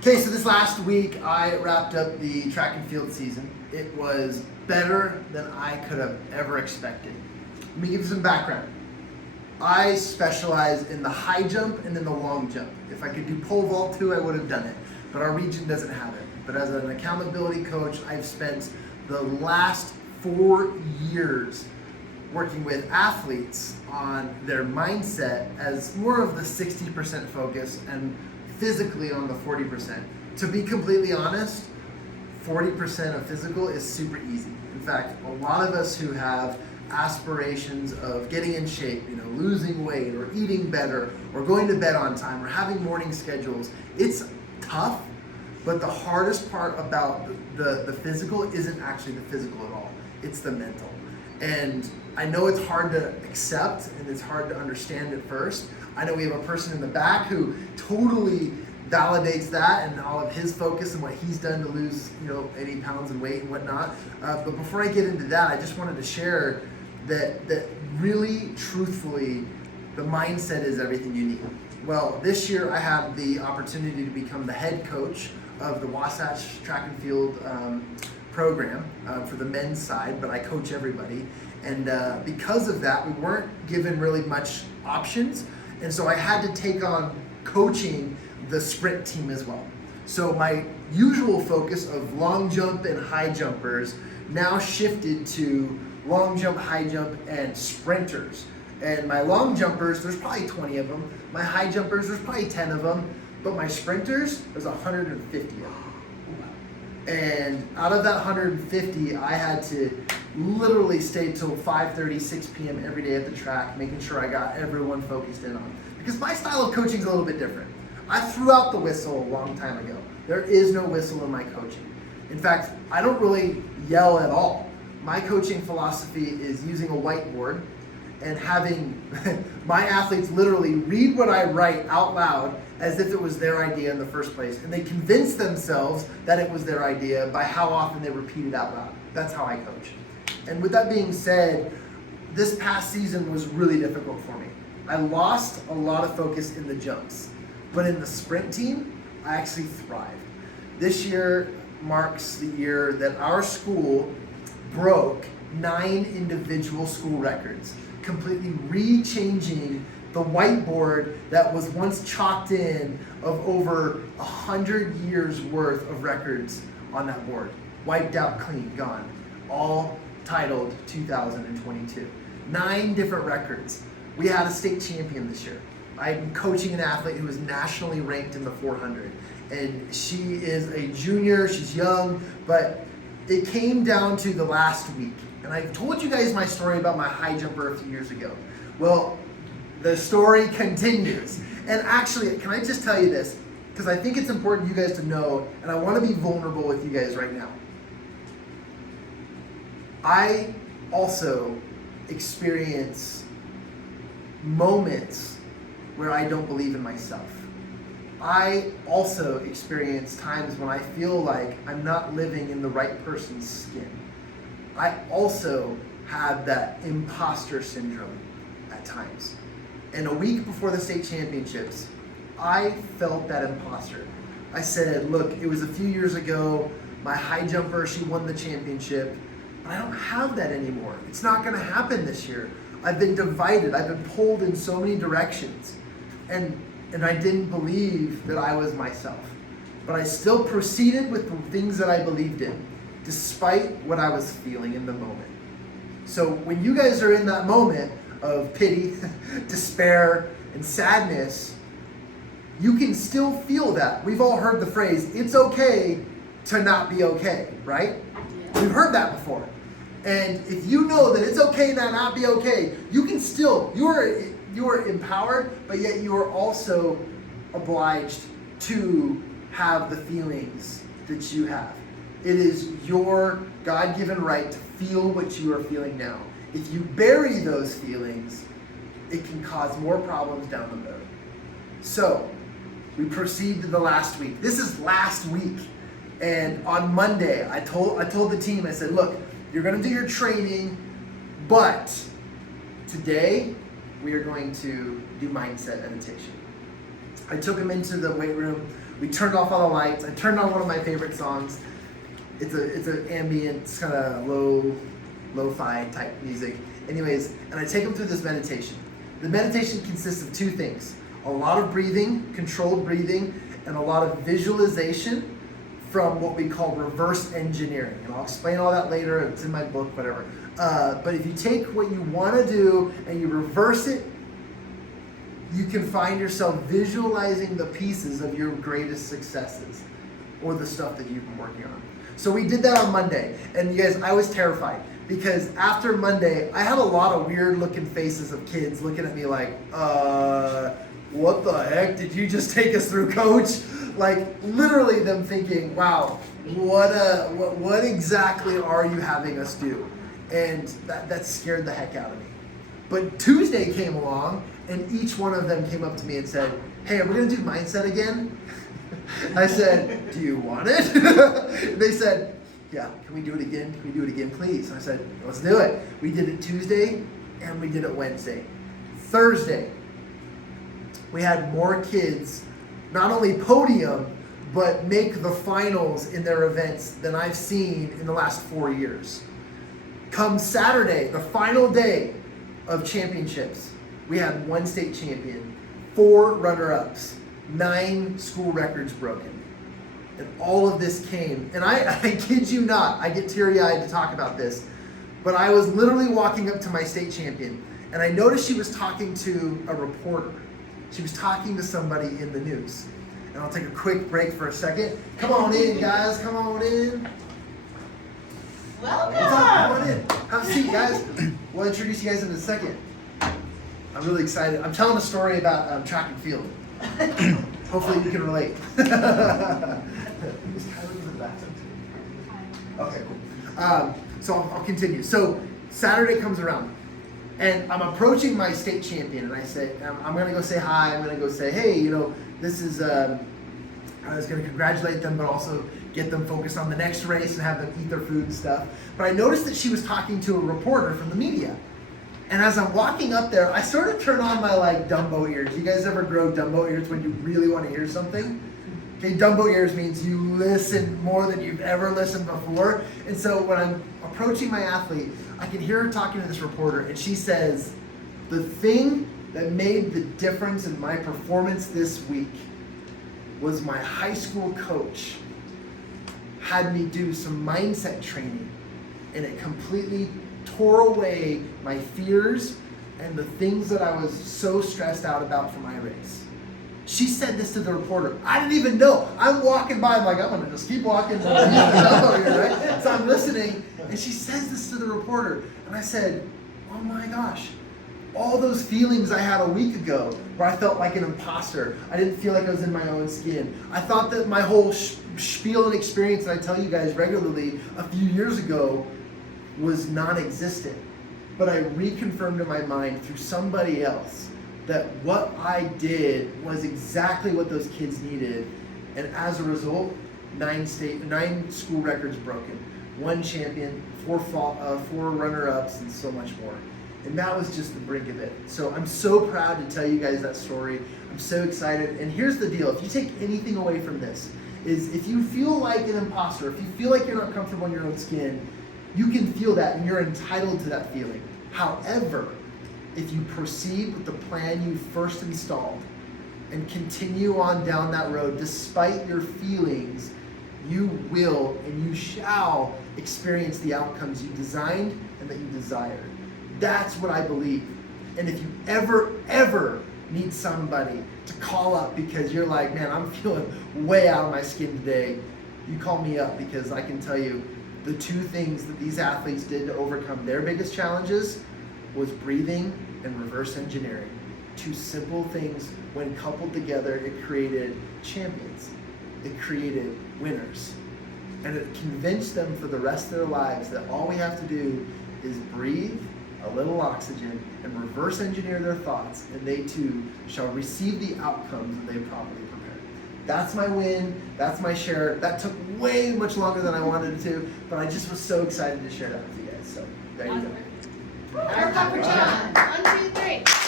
Okay, so this last week I wrapped up the track and field season. It was better than I could have ever expected. Let me give you some background. I specialize in the high jump and in the long jump. If I could do pole vault too, I would have done it, but our region doesn't have it. But as an accountability coach, I've spent the last 4 years working with athletes on their mindset as more of the 60% focus and physically on the 40%. To be completely honest, 40% of physical is super easy. In fact, a lot of us who have aspirations of getting in shape, losing weight or eating better or going to bed on time or having morning schedules, it's tough, but the hardest part about the physical isn't actually the physical at all. It's the mental. And I know it's hard to accept and it's hard to understand at first. I know we have a person in the back who totally validates that and all of his focus and what he's done to lose 80 pounds in weight and whatnot. But before I get into that, I just wanted to share that really, truthfully, the mindset is everything you need. Well, this year I had the opportunity to become the head coach of the Wasatch Track and Field program for the men's side, but I coach everybody. And because of that, we weren't given really much options. And so I had to take on coaching the sprint team as well. So my usual focus of long jump and high jumpers now shifted to long jump, high jump, and sprinters. And my long jumpers, there's probably 20 of them. My high jumpers, there's probably 10 of them. But my sprinters, there's 150 of them. And out of that 150, I had to literally stay till 5:30, 6 p.m. every day at the track, making sure I got everyone focused in on. Because my style of coaching is a little bit different. I threw out the whistle a long time ago. There is no whistle in my coaching. In fact, I don't really yell at all. My coaching philosophy is using a whiteboard and having my athletes literally read what I write out loud as if it was their idea in the first place. And they convince themselves that it was their idea by how often they repeat it out loud. That's how I coach. And with that being said, this past season was really difficult for me. I lost a lot of focus in the jumps, but in the sprint team, I actually thrived. This year marks the year that our school broke 9 individual school records, completely re-changing the whiteboard that was once chalked in of over 100 years worth of records on that board. Wiped out, clean, gone. All titled 2022. 9 different records. We had a state champion this year. I'm coaching an athlete who is nationally ranked in the 400. And she is a junior, she's young, but it came down to the last week. And I told you guys my story about my high jumper a few years ago. Well, the story continues. And actually, can I just tell you this? Because I think it's important you guys to know, and I want to be vulnerable with you guys right now. I also experience moments where I don't believe in myself. I also experience times when I feel like I'm not living in the right person's skin. I also have that imposter syndrome at times. And a week before the state championships, I felt that imposter. I said, look, it was a few years ago, my high jumper, she won the championship, but I don't have that anymore. It's not gonna happen this year. I've been divided, I've been pulled in so many directions. And I didn't believe that I was myself. But I still proceeded with the things that I believed in, despite what I was feeling in the moment. So when you guys are in that moment of pity, despair, and sadness, you can still feel that. We've all heard the phrase, it's okay to not be okay, right? Yeah. We've heard that before. And if you know that it's okay to not be okay, you can still, you are empowered, but yet you are also obliged to have the feelings that you have. It is your God-given right to feel what you are feeling now. If you bury those feelings, it can cause more problems down the road. So, we proceed to the last week. This is last week. And on Monday, I told the team, I said, look, you're gonna do your training, but today, we are going to do mindset meditation. I took them into the weight room We turned off all the lights. I turned on one of my favorite songs. It's an ambient, kind of lo-fi type music. Anyways, and I take them through this meditation. The meditation consists of two things: a lot of breathing, controlled breathing, and a lot of visualization from what we call reverse engineering. And I'll explain all that later. It's in my book, whatever. But if you take what you want to do and you reverse it, you can find yourself visualizing the pieces of your greatest successes or the stuff that you've been working on. So we did that on Monday. And you guys, I was terrified because after Monday, I had a lot of weird looking faces of kids looking at me like, what the heck did you just take us through, coach? Like literally them thinking, wow, what exactly are you having us do? And that scared the heck out of me. But Tuesday came along and each one of them came up to me and said, hey, are we gonna do mindset again? I said, do you want it? They said, yeah, can we do it again? Can we do it again, please? And I said, let's do it. We did it Tuesday and we did it Wednesday. Thursday, we had more kids not only podium, but make the finals in their events than I've seen in the last 4 years. Come Saturday, the final day of championships, we had 1 state champion, 4 runner-ups, 9 school records broken. And all of this came, and I kid you not, I get teary-eyed to talk about this, but I was literally walking up to my state champion, and I noticed she was talking to a reporter. She was talking to somebody in the news. And I'll take a quick break for a second. Come on in, guys. Come on in. Welcome. Come on in. Have a seat, guys. We'll introduce you guys in a second. I'm really excited. I'm telling a story about track and field. Hopefully you can relate. Is Tyler in the back? Okay, cool. So I'll continue. So Saturday comes around. And I'm approaching my state champion, and I say, I'm going to go say hi. I'm going to go say, hey, this is, I was going to congratulate them, but also get them focused on the next race and have them eat their food and stuff. But I noticed that she was talking to a reporter from the media. And as I'm walking up there, I sort of turn on my Dumbo ears. You guys ever grow Dumbo ears when you really want to hear something? Okay, Dumbo ears means you listen more than you've ever listened before. And so when I'm approaching my athlete, I can hear her talking to this reporter, and she says, the thing that made the difference in my performance this week was my high school coach had me do some mindset training, and it completely tore away my fears and the things that I was so stressed out about for my race. She said this to the reporter. I didn't even know. I'm walking by, I'm like, I'm going to just keep walking. Right? So I'm listening, and she says this to the reporter. And I said, oh my gosh, all those feelings I had a week ago where I felt like an imposter. I didn't feel like I was in my own skin. I thought that my whole spiel and experience that I tell you guys regularly a few years ago was non-existent. But I reconfirmed in my mind through somebody else that what I did was exactly what those kids needed, and as a result, 9 school records broken, 1 champion, 4 runner-ups, and so much more. And that was just the brink of it. So I'm so proud to tell you guys that story. I'm so excited. And here's the deal: if you take anything away from this, is if you feel like an imposter, if you feel like you're not comfortable in your own skin, you can feel that, and you're entitled to that feeling. However, if you proceed with the plan you first installed and continue on down that road despite your feelings, you will and you shall experience the outcomes you designed and that you desired. That's what I believe. And if you ever need somebody to call up because you're like, man, I'm feeling way out of my skin today, you call me up, because I can tell you the 2 things that these athletes did to overcome their biggest challenges was breathing and reverse engineering. 2 simple things, when coupled together, it created champions. It created winners. And it convinced them for the rest of their lives that all we have to do is breathe, a little oxygen, and reverse engineer their thoughts, and they too shall receive the outcomes that they properly prepared. That's my win. That's my share. That took way much longer than I wanted it to, but I just was so excited to share that with you guys. So there you go. Our clap for Jon. 1, 2, 3.